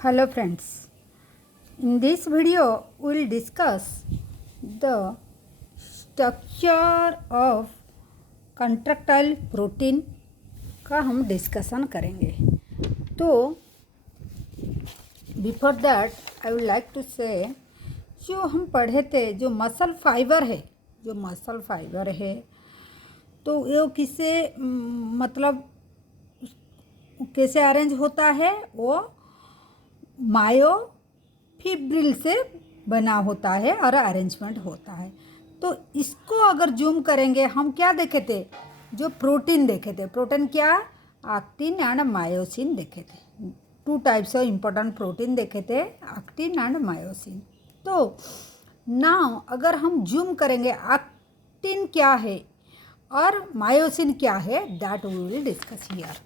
Hello friends, in this video we will discuss the structure of contractile protein का हम discussion करेंगे। तो before that I would like to say जो हम पढ़े थे जो मसल फाइबर है तो वो किसे मतलब कैसे अरेंज होता है, वो मायोफिब्रिल से बना होता है और अरेंजमेंट होता है। तो इसको अगर जूम करेंगे हम क्या देखे थे, जो प्रोटीन देखे थे, प्रोटीन क्या, एक्टिन एंड मायोसिन देखे थे। Two types of important protein देखे थे, एक्टिन एंड मायोसिन। तो नाउ अगर हम जूम करेंगे एक्टिन क्या है और मायोसिन क्या है, that we will discuss here.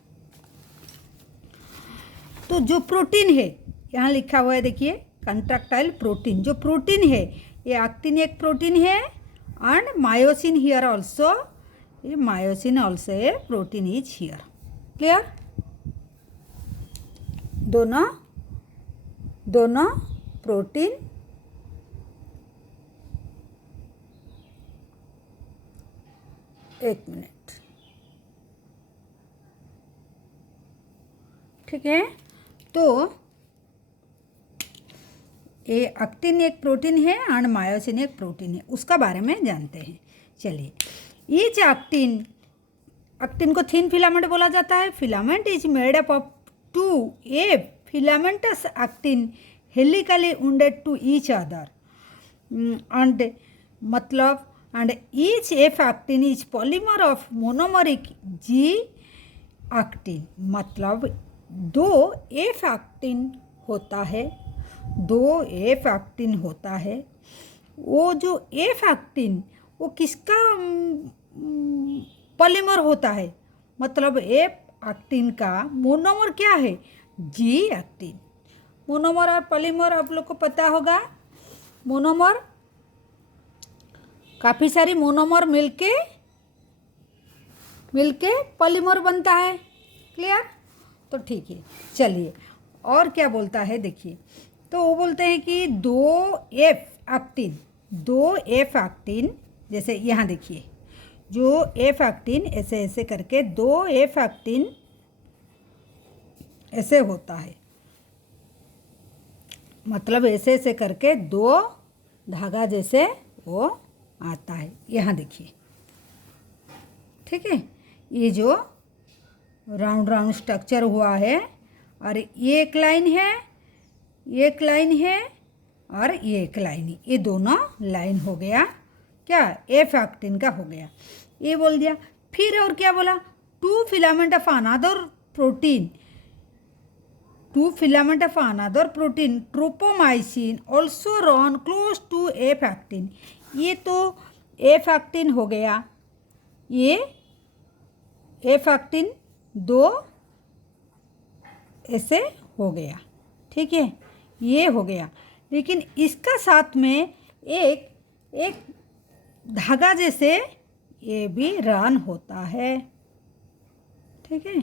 तो जो प्रोटीन है यहाँ लिखा हुआ है, देखिए कंट्रैक्टाइल प्रोटीन। जो प्रोटीन है ये एक्टिन एक प्रोटीन है एंड मायोसिन हियर ऑल्सो, ये myosin also a protein is here. Clear? दोनों प्रोटीन एक मिनट, ठीक है। तो ये एक्टिन एक प्रोटीन है एंड मायोसिन एक प्रोटीन है, उसका बारे में जानते हैं। चलिए, ईच एक्टिन को थिन फिलामेंट बोला जाता है। Filament is made up of two a filaments actin helically wounded to each other and मतलब and each F actin is polymer of monomeric G actin. मतलब दो एफ एक्टिन होता है, वो जो एफ एक्टिन वो किसका पॉलीमर होता है, मतलब एफ एक्टिन का मोनोमर क्या है, जी एक्टिन। मोनोमर और पॉलीमर आप लोग को पता होगा। मोनोमर काफ़ी सारी मोनोमर मिलके पॉलीमर बनता है। क्लियर? तो ठीक है, चलिए और क्या बोलता है देखिए। तो वो बोलते हैं कि दो एफ एक्टिन जैसे यहाँ देखिए, जो एफ एक्टिन ऐसे ऐसे करके दो एफ एक्टिन ऐसे होता है, मतलब ऐसे ऐसे करके दो धागा जैसे वो आता है। यहाँ देखिए, ठीक है, ये जो राउंड स्ट्रक्चर हुआ है और ये एक लाइन है, और ये एक लाइन है, ये दोनों लाइन हो गया क्या, एफ एक्टिन का हो गया। ये बोल दिया। फिर और क्या बोला, two filament of another protein tropomyosin also run close to F actin. ये तो एफ एक्टिन हो गया, ये एफ एक्टिन दो ऐसे हो गया, ठीक है, ये हो गया। लेकिन इसका साथ में एक धागा जैसे ये भी रन होता है, ठीक है,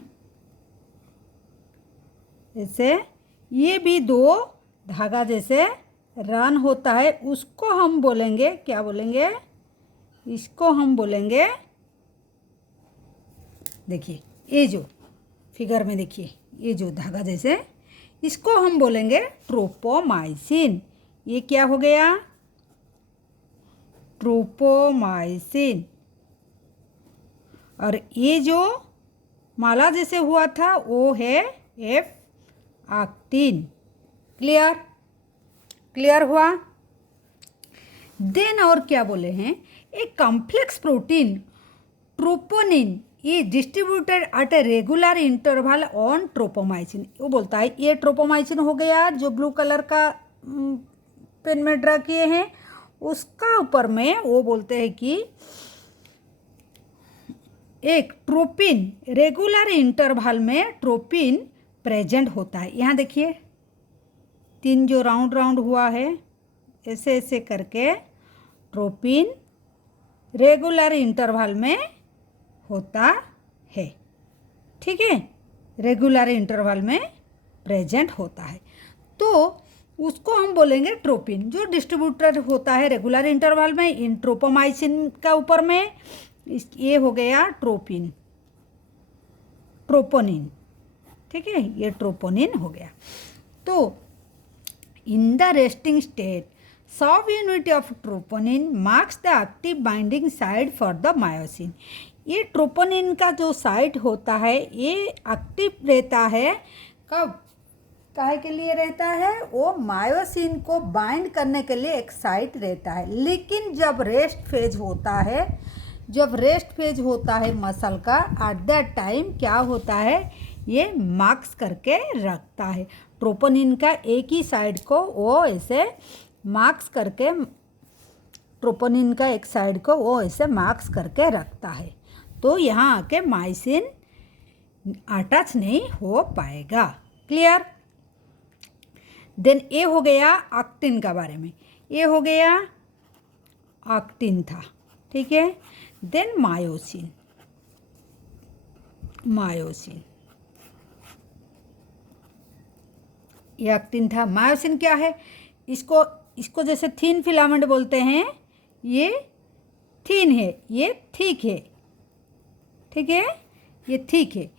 ऐसे ये भी दो धागा जैसे रन होता है। उसको हम बोलेंगे, क्या बोलेंगे, इसको हम बोलेंगे, देखिए ये जो फिगर में देखिए, ये जो धागा जैसे, इसको हम बोलेंगे ट्रोपोमाइसिन। ये क्या हो गया, ट्रोपोमाइसिन। और ये जो माला जैसे हुआ था वो है एफ एक्टिन। क्लियर हुआ? देन और क्या बोले हैं, एक कॉम्प्लेक्स प्रोटीन ट्रोपोनिन ये distributed at a regular interval on tropomyosin. वो बोलता है ये ट्रोपोमाइसिन हो गया, जो ब्लू कलर का पेन में ड्रा किए हैं, उसका ऊपर में वो बोलते हैं कि एक ट्रोपिन रेगुलर इंटरवल में ट्रोपिन प्रेजेंट होता है। यहाँ देखिए तीन जो राउंड हुआ है, ऐसे ऐसे करके ट्रोपिन रेगुलर इंटरवल में होता है, ठीक है, रेगुलर इंटरवल में प्रेजेंट होता है। तो उसको हम बोलेंगे ट्रोपिन। जो डिस्ट्रीब्यूटर होता है रेगुलर इंटरवल में इन ट्रोपोमाइसिन का ऊपर में, ये हो गया ट्रोपिन, ट्रोपोनिन, ठीक है, ये ट्रोपोनिन हो गया। तो इन द रेस्टिंग स्टेट सब unit of troponin marks the active binding side for the myosin. ये ट्रोपोनिन का जो साइट होता है ये एक्टिव रहता है, कब, काहे के लिए रहता है, वो मायोसिन को बाइंड करने के लिए एक साइट रहता है। लेकिन जब रेस्ट फेज होता है, जब रेस्ट फेज होता है मसल का, एट दैट टाइम क्या होता है, ये मार्क्स करके रखता है। ट्रोपोनिन का एक ही साइड को वो ऐसे मार्क्स करके, ट्रोपोनिन का एक साइड को वो ऐसे मार्क्स करके रखता है। तो यहाँ आके मायोसिन अटैच नहीं हो पाएगा। क्लियर। देन ये हो गया एक्टिन का बारे में, ये हो गया एक्टिन था, ठीक है। देन मायोसिन, मायोसिन ये एक्टिन था। मायोसिन क्या है, इसको जैसे थिन फिलामेंट बोलते हैं, ये थिन है, ये थिक है, ठीक है, ये थिक है,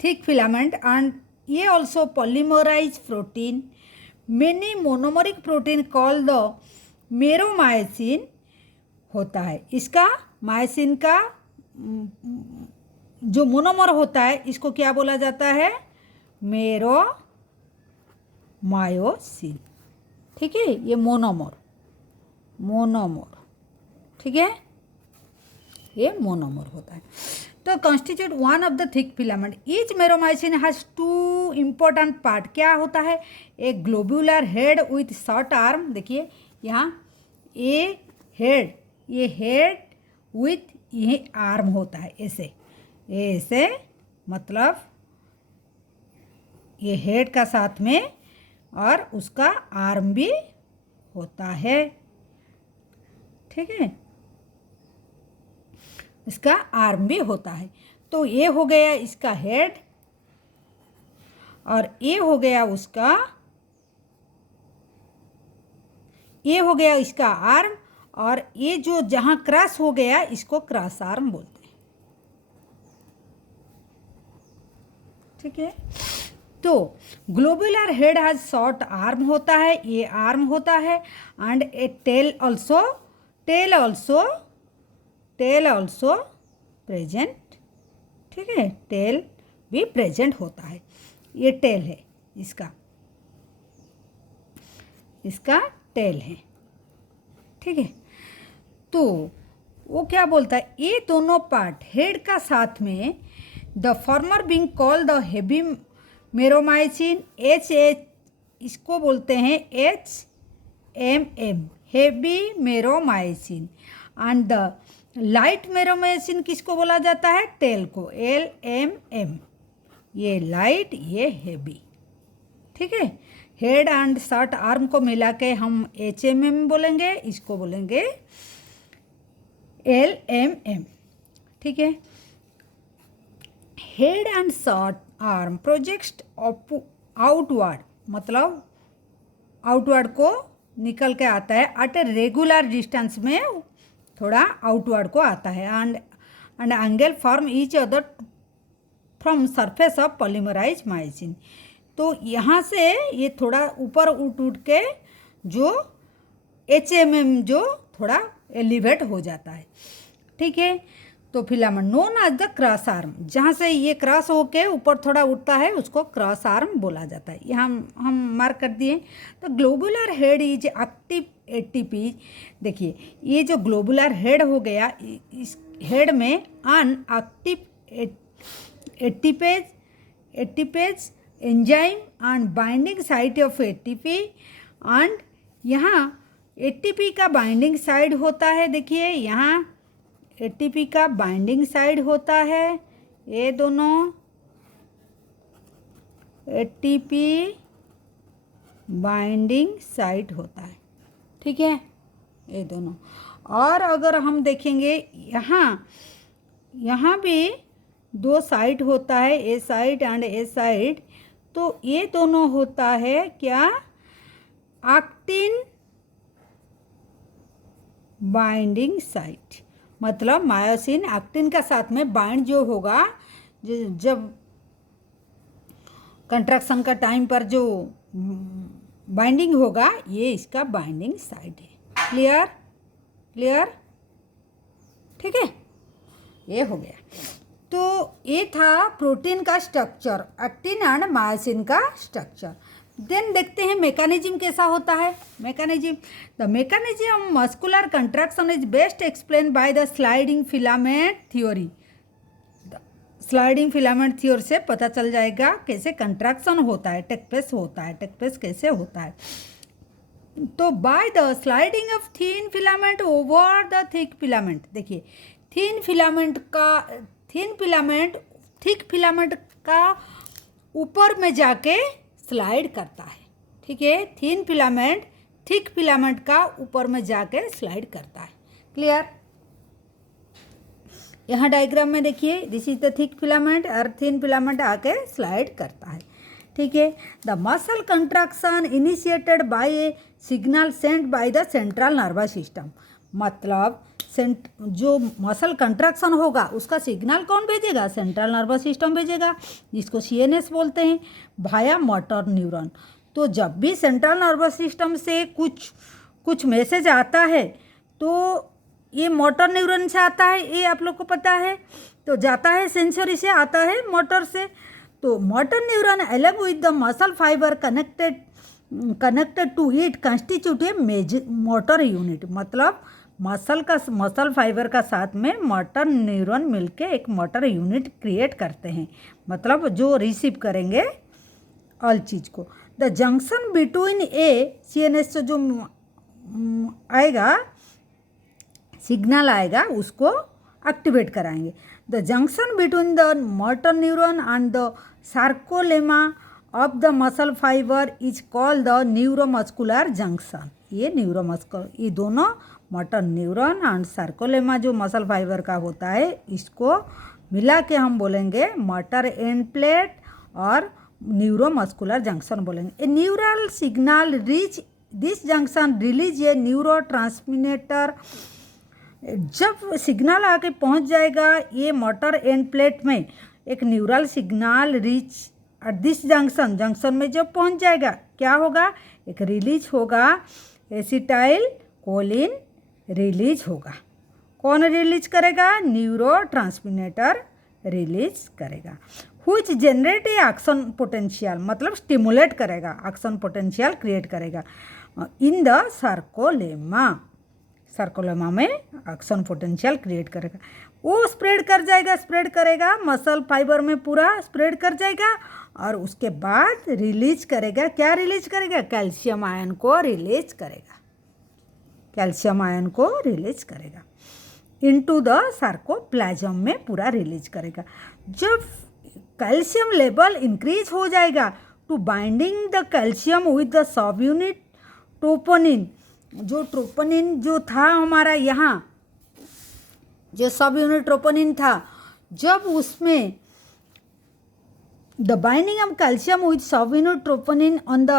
थिक फिलामेंट। एंड ये also polymerize protein, many monomeric protein called the meromyosin होता है। इसका मायोसिन का जो मोनोमर होता है इसको क्या बोला जाता है, मेरोमायोसिन, ठीक है, ये मोनोमर, मोनोमर, ठीक है, ये मोनोमर होता है। तो constitute one of the thick filament. Each meromyosin has two important part. क्या होता है, एक globular head with short arm, देखिए यहाँ ये हेड विथ ये आर्म होता है, ऐसे ऐसे, मतलब ये हेड का साथ में और उसका आर्म भी होता है, ठीक है, इसका आर्म भी होता है। तो ये हो गया इसका हेड और ये हो गया उसका, ये हो गया इसका आर्म, और ये जो जहाँ क्रॉस हो गया इसको क्रॉस आर्म बोलते हैं, ठीक है। तो globular head has short arm होता है, ये आर्म होता है, and a tail also present, ठीक है, टेल भी प्रेजेंट होता है। ये टेल है इसका टेल है, ठीक है। तो वो क्या बोलता है, ये दोनों पार्ट हेड का साथ में, the former being called the heavy meromyosin, इसको बोलते हैं HMM, heavy meromyosin, and the light meromyosin किसको बोला जाता है, टेल को, LMM, ये लाइट, ये हेवी, ठीक है। हेड एंड शॉर्ट आर्म को मिला के हम HMM बोलेंगे, इसको बोलेंगे LMM, ठीक है। Head and short arm project outward, मतलब आउटवर्ड को निकल के आता है, एट ए रेगुलर डिस्टेंस में थोड़ा आउटवर्ड को आता है, and angle form each other from surface of polymerise myosin. तो यहाँ से ये थोड़ा ऊपर उठ के जो HMM जो थोड़ा एलिवेट हो जाता है, ठीक है। तो filament known as the cross arm, जहाँ से ये क्रॉस होके ऊपर थोड़ा उठता है उसको क्रॉस आर्म बोला जाता है। यहाँ हम मार्क कर दिए। तो globular head is active ATP, देखिए ये जो ग्लोबुलर हेड हो गया, इस हेड में an active ATPase enzyme and binding site of ATP, एंड यहाँ ATP का बाइंडिंग साइड होता है, देखिए यहाँ ATP का बाइंडिंग साइड होता है, ये दोनों ATP बाइंडिंग साइट होता है, ठीक है, ये दोनों। और अगर हम देखेंगे यहाँ भी दो साइड होता है, ए साइड एंड ए साइड, तो ये दोनों होता है क्या, एक्टिन बाइंडिंग साइट, मतलब मायोसिन एक्टिन का साथ में बाइंड जो होगा, जब कंट्रैक्शन का टाइम पर जो बाइंडिंग होगा, ये इसका बाइंडिंग साइट है। क्लियर क्लियर, ठीक है, ये हो गया। तो ये था प्रोटीन का स्ट्रक्चर, एक्टिन एंड मायोसिन का स्ट्रक्चर। देन देखते हैं मैकेनिज्म कैसा होता है। Mechanism, the mechanism muscular contraction is best explain by the sliding filament theory. Sliding filament theory से पता चल जाएगा कैसे कंट्रैक्शन होता है, टेकप्लेस होता है, टेकप्लेस कैसे होता है। तो by the sliding of thin filament over the thick filament, देखिए थिक फिलामेंट का ऊपर में जाके स्लाइड करता है, ठीक है। थिक फिलामेंट का ऊपर में जाके स्लाइड करता है। क्लियर, यहाँ डायग्राम में देखिए, this is the thick filament और थिन फिलामेंट आके स्लाइड करता है, ठीक है। The muscle contraction initiated by A signal sent by the central nervous system, मतलब जो मसल कंट्रैक्शन होगा उसका सिग्नल कौन भेजेगा? सेंट्रल नर्वस सिस्टम भेजेगा, जिसको CNS बोलते हैं, भाया मोटर न्यूरॉन। तो जब भी सेंट्रल नर्वस सिस्टम से कुछ मैसेज आता है तो ये मोटर न्यूरॉन से आता है, ये आप लोग को पता है। तो जाता है सेंसरी से, आता है मोटर से। तो motor neuron along with the muscle fibre connected to it constitute a motor unit, मतलब मसल फाइबर का साथ में मोटर न्यूरॉन मिलके एक मोटर यूनिट क्रिएट करते हैं, मतलब जो रिसीव करेंगे ऑल चीज़ को। The junction between a CNS से जो आएगा, सिग्नल आएगा, उसको एक्टिवेट कराएंगे। The junction between the motor neuron and the sarcolemma of the muscle fibre is called the neuromuscular junction. ये दोनों मोटर न्यूरॉन एंड सार्कोलेमा जो मसल फाइबर का होता है, इसको मिला के हम बोलेंगे मोटर एंड प्लेट और न्यूरोमस्कुलर जंक्शन बोलेंगे। A neural signal reach this junction release a neurotransmitter. जब सिग्नल आके पहुंच जाएगा ये मोटर एंड प्लेट में, एक neural signal reach at this junction में जब पहुंच जाएगा, क्या होगा? एक रिलीज होगा, एसिटाइल कोलिन रिलीज होगा। कौन रिलीज करेगा? न्यूरो ट्रांसमिटर रिलीज करेगा। Which generate a action potential, मतलब स्टिमुलेट करेगा, एक्शन पोटेंशियल क्रिएट करेगा इन द सार्कोलेमा में एक्शन पोटेंशियल क्रिएट करेगा। वो स्प्रेड करेगा मसल फाइबर में, पूरा स्प्रेड कर जाएगा और उसके बाद रिलीज करेगा। क्या रिलीज करेगा? कैल्शियम आयन को रिलीज करेगा, इनटू द सार्कोप्लाज्म में पूरा रिलीज करेगा। जब कैल्शियम लेवल इंक्रीज हो जाएगा to binding the calcium with the sub unit troponin, जो ट्रोपोनिन जो था हमारा यहाँ, जो सब यूनिट ट्रोपोनिन था, जब उसमें the binding of calcium with sub unit troponin on the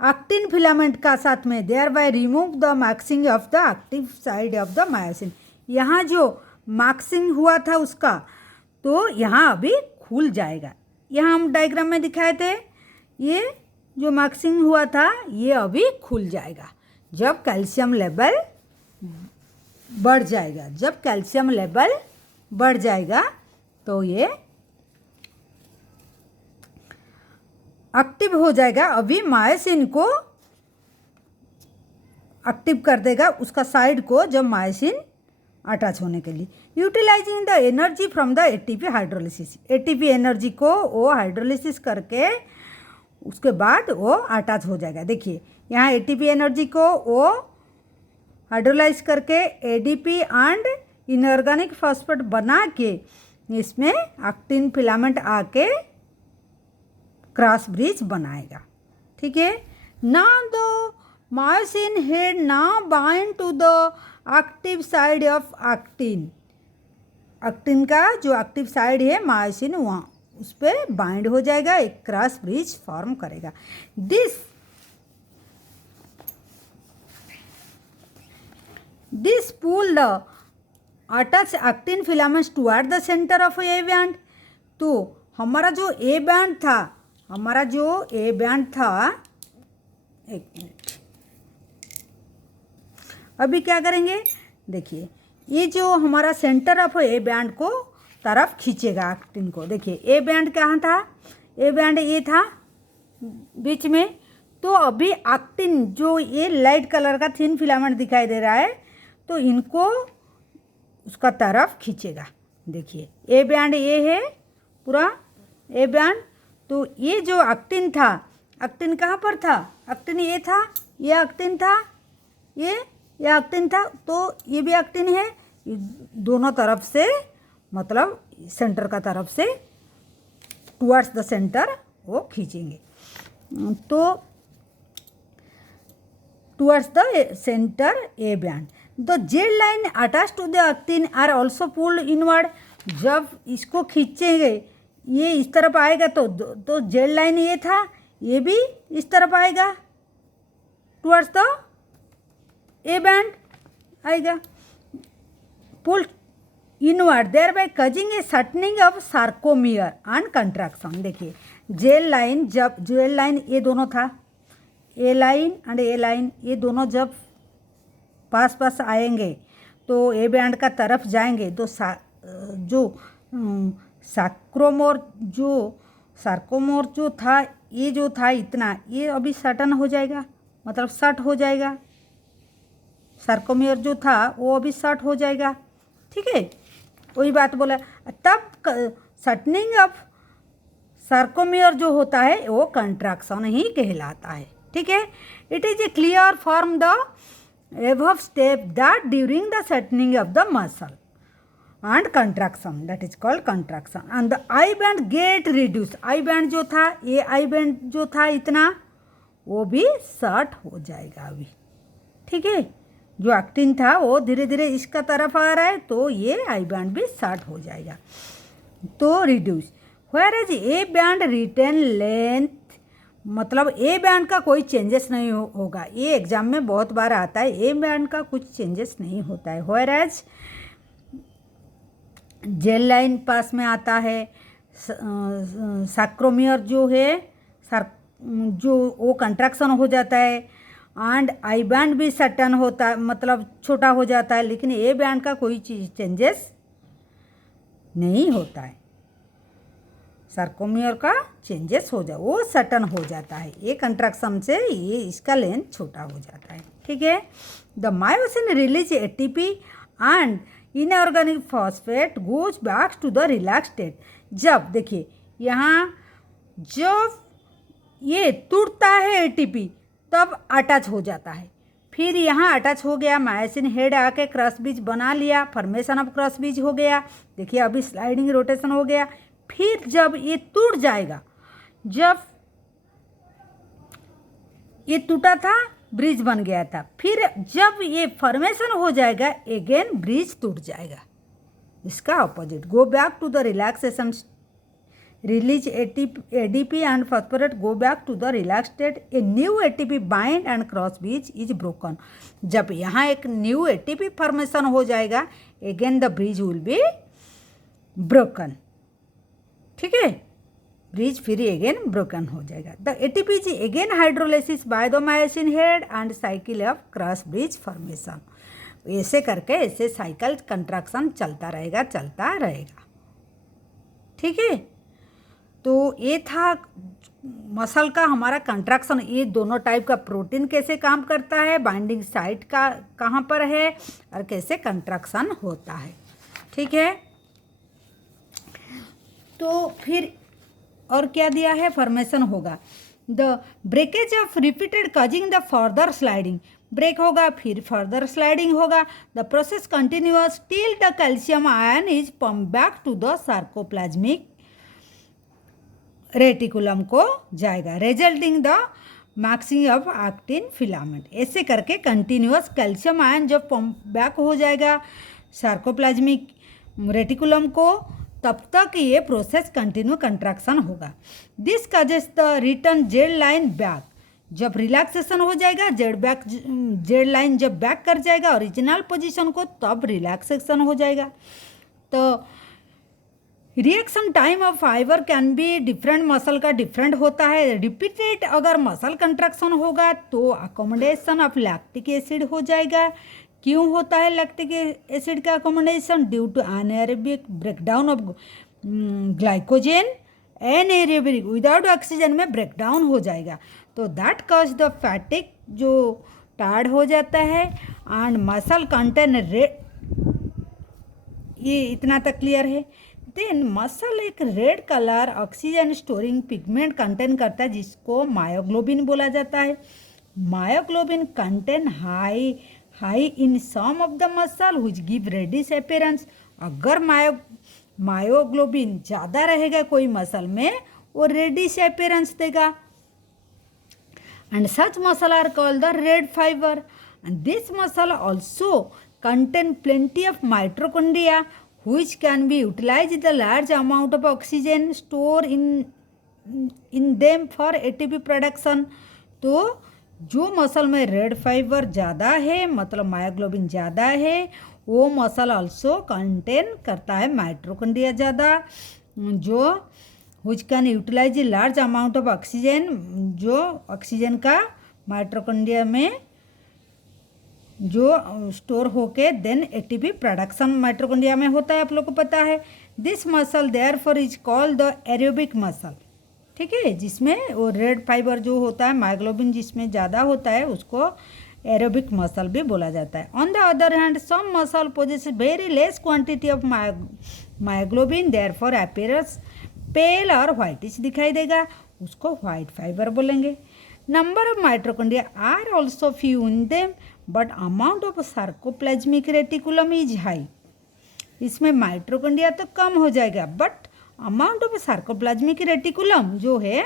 actin filament का साथ में, there by remove the masking of the active site of the myosin. यहाँ जो मैक्सिंग हुआ था उसका, तो यहाँ अभी खुल जाएगा। यहाँ हम डायग्राम में दिखाए थे, ये जो मैक्सिंग हुआ था ये अभी खुल जाएगा जब कैल्शियम लेवल बढ़ जाएगा। जब कैल्शियम लेवल बढ़ जाएगा तो ये एक्टिव हो जाएगा। अभी मायोसिन को एक्टिव कर देगा, उसका साइड को, जब मायोसिन अटैच होने के लिए। Utilising the energy from the ATP hydrolysis, ATP energy को वो हाइड्रोलिसिस करके उसके बाद वो अटैच हो जाएगा। देखिए यहाँ ATP एनर्जी को वो हाइड्रोलाइज करके ADP एंड इनऑर्गेनिक फॉस्फेट बना के इसमें एक्टिन फिलामेंट आके क्रॉस ब्रिज बनाएगा, ठीक है। Now the myosin head now bind to the active site of actin. Actin का जो एक्टिव साइड है मायोसिन, वहाँ उस पर बाइंड हो जाएगा, एक क्रॉस ब्रिज फॉर्म करेगा। This attach actin filaments toward the centre of A band. तो हमारा जो ए बैंड था, एक मिनट, अभी क्या करेंगे, देखिए ये जो हमारा सेंटर ऑफ ए बैंड को तरफ खींचेगा एक्टिन को। देखिए ए बैंड कहाँ था, ए बैंड ये था बीच में। तो अभी एक्टिन जो ये लाइट कलर का थिन फिलामेंट दिखाई दे रहा है, तो इनको उसका तरफ खींचेगा। देखिए ए बैंड ये है पूरा ए बैंड। तो ये जो एक्टिन था, एक्टिन कहाँ पर था, एक्टिन ये था, ये एक्टिन था, ये एक्टिन था, तो ये भी एक्टिन है। दोनों तरफ से, मतलब सेंटर का तरफ से टुवर्ड्स द सेंटर वो खींचेंगे। तो towards the centre A band the Z line attach to the actin are also pulled inward. जब इसको खींचेंगे ये इस तरफ आएगा, तो जेड लाइन ये था, ये भी इस तरफ आएगा, टुवर्ड्स द ए बैंड आएगा, pulled inward there by causing a shortening of sarcomere and contraction. देखिए जेल लाइन, जब जेल लाइन ये दोनों था, A line and A line, ये दोनों जब पास पास आएंगे तो ए बैंड का तरफ जाएंगे, तो सार्कोमोर जो था, ये जो था इतना, ये अभी सटन हो जाएगा, मतलब शट हो जाएगा। सार्कोमियर जो था वो अभी शट हो जाएगा, ठीक है, वही बात बोला। तब शटनिंग ऑफ सार्कोमियर जो होता है वो कंट्रैक्शन ही कहलाता है, ठीक है। It is a clear from the above step that during the shortening of the muscle and contraction, that is called contraction, and the I band get reduced। I band जो था, ये I band जो था इतना, वो भी short हो जाएगा अभी, ठीक है। जो एक्टिन था वो धीरे धीरे इसका तरफ आ रहा है, तो ये I band भी शॉर्ट हो जाएगा, तो reduce. Whereas A band retain length, मतलब ए बैंड का कोई चेंजेस नहीं होगा। ये एग्जाम में बहुत बार आता है, ए बैंड का कुछ चेंजेस नहीं होता है। व्हेयरएज जेल लाइन पास में आता है, सार्कोमियर जो है जो वो कंट्रैक्शन हो जाता है, एंड आई बैंड भी सटन होता है, मतलब छोटा हो जाता है, लेकिन ए बैंड का कोई चीज चेंजेस नहीं होता है। सार्कोमियर का चेंजेस हो जा, वो सटन हो जाता है, ये कंट्रैक्शन से ये इसका लेंथ छोटा हो जाता है, ठीक है। The myosin release ATP and inorganic phosphate goes back to the relax state. जब देखिए यहाँ जब ये टूटता है एटीपी, तब अटैच हो जाता है, फिर यहाँ अटैच हो गया, मायोसिन हेड आके क्रॉस ब्रिज बना लिया, फॉर्मेशन ऑफ क्रॉस ब्रिज हो गया। देखिए अभी स्लाइडिंग रोटेशन हो गया। फिर जब ये टूट जाएगा, जब ये टूटा था ब्रिज बन गया था, फिर जब ये फॉर्मेशन हो जाएगा अगेन ब्रिज टूट जाएगा, इसका opposite. Go back to the relaxation, release ADP and phosphate go back to the relax state. A new ATP bind and cross bridge is broken. जब यहाँ एक न्यू एटीपी फॉर्मेशन हो जाएगा again the bridge will be broken, ठीक है, bridge फिर again broken हो जाएगा। The ATP is again hydrolysis by the myosin head and cycle of cross bridge formation. ऐसे करके ऐसे साइकिल कंट्रैक्शन चलता रहेगा, ठीक है। तो ये था मसल का हमारा कंट्रैक्शन। ये दोनों टाइप का प्रोटीन कैसे काम करता है, बाइंडिंग साइट का कहाँ पर है, और कैसे कंट्रैक्शन होता है, ठीक है। तो फिर और क्या दिया है, फॉर्मेशन होगा। The breakage of repeated causing the further sliding, break होगा फिर फर्दर स्लाइडिंग होगा। The process continuous till the calcium ion is pump back to the sarcoplasmic reticulum को जाएगा, resulting the masking of actin filament. ऐसे करके continuous calcium ion जब pump back हो जाएगा सार्कोप्लाज्मिक रेटिकुलम को, तब तक ये प्रोसेस कंटिन्यू कंट्रैक्शन होगा। This causes the return Z line back, जब रिलैक्सेशन हो जाएगा, जेड लाइन जब बैक कर जाएगा ओरिजिनल पोजीशन को, तब रिलैक्सेशन हो जाएगा। तो reaction time of fibre can be different, muscle का डिफरेंट होता है। रिपीटेड अगर मसल कंट्रैक्शन होगा तो अकोमोडेशन ऑफ लैक्टिक एसिड हो जाएगा। क्यों होता है लैक्टिक एसिड का accommodation? Due to anaerobic breakdown of glycogen. Anaerobic without oxygen में ब्रेकडाउन हो जाएगा, तो दैट कॉज द फैटिक, जो टायर्ड हो जाता है। एंड मसल कंटेन ये इतना तक क्लियर है। देन मसल एक red colour oxygen storing pigment contain करता है, जिसको मायोग्लोबिन बोला जाता है। Myoglobin contain high in some of the muscle which give reddish appearance. अगर मायोग्लोबिन ज़्यादा रहेगा कोई मसल में, वो रेडिश अपीयरेंस देगा। And such muscle are called the red fibre. And this muscle also contain plenty of mitochondria which can be utilized the large amount of oxygen store in them for ATP production। तो जो muscle में red fibre ज़्यादा है, मतलब myoglobin ज़्यादा है, वो muscle also contain करता है माइटोकॉन्ड्रिया ज़्यादा, जो which can utilize large amount of oxygen, जो ऑक्सीजन का माइटोकॉन्ड्रिया में जो स्टोर होके देन एटीपी प्रोडक्शन माइटोकॉन्ड्रिया में होता है, आप लोग को पता है। This muscle therefore is called the aerobic muscle, ठीक है, जिसमें वो रेड फाइबर जो होता है, मायोग्लोबिन जिसमें ज़्यादा होता है, उसको एरोबिक मसल भी बोला जाता है। On the other hand some muscle possess very less quantity of myoglobin, therefore appearance pale और व्हाइटिश दिखाई देगा, उसको व्हाइट फाइबर बोलेंगे। Number of mitochondria are also few in them but amount of sarcoplasmic reticulum is high. इसमें mitochondria तो कम हो जाएगा, but amount of sarcoplasmic reticulum जो है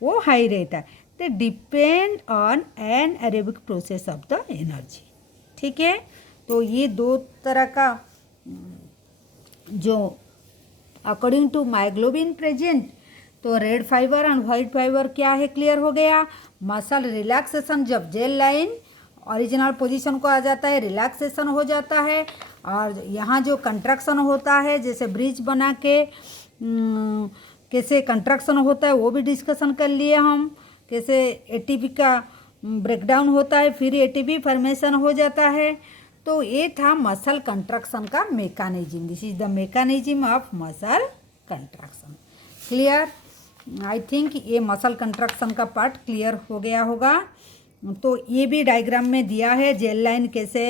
वो हाई रहता है। They depend on an aerobic process of the energy, ठीक है। तो ये दो तरह का जो अकॉर्डिंग टू मायोग्लोबिन प्रेजेंट, तो red fibre and white fibre क्या है, क्लियर हो गया। मसल रिलैक्सेशन, जब जेल लाइन ओरिजिनल पोजीशन को आ जाता है, रिलैक्सेशन हो जाता है। और यहाँ जो कंट्रैक्शन होता है, जैसे ब्रिज बना के कैसे कंट्रैक्शन होता है वो भी डिस्कशन कर लिए हम, कैसे एटीपी का ब्रेकडाउन होता है, फिर एटीपी फॉर्मेशन हो जाता है। तो ये था मसल कंट्रैक्शन का mechanism. This is the mechanism of muscle contraction. Clear? I think ये मसल कंट्रैक्शन का पार्ट क्लियर हो गया होगा। तो ये भी डायग्राम में दिया है, जेल लाइन कैसे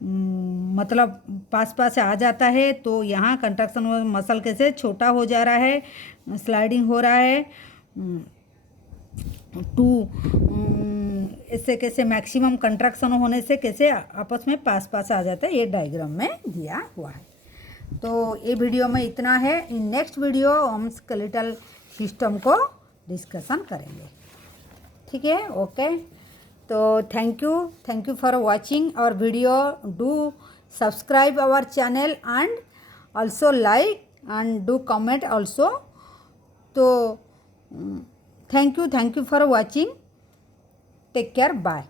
मतलब पास आ जाता है, तो यहाँ कंट्रैक्शन मसल कैसे छोटा हो जा रहा है, स्लाइडिंग हो रहा है टू इससे कैसे मैक्सिमम कंट्रैक्शन होने से कैसे आपस में पास आ जाता है, ये डायग्राम में दिया हुआ है। तो ये वीडियो में इतना है। इन नेक्स्ट वीडियो हम स्केलेटल सिस्टम को डिस्कशन करेंगे, ठीक है। ओके, तो thank you for watching our video. Do subscribe our channel and also like and do comment also. तो thank you for watching. Take care, bye.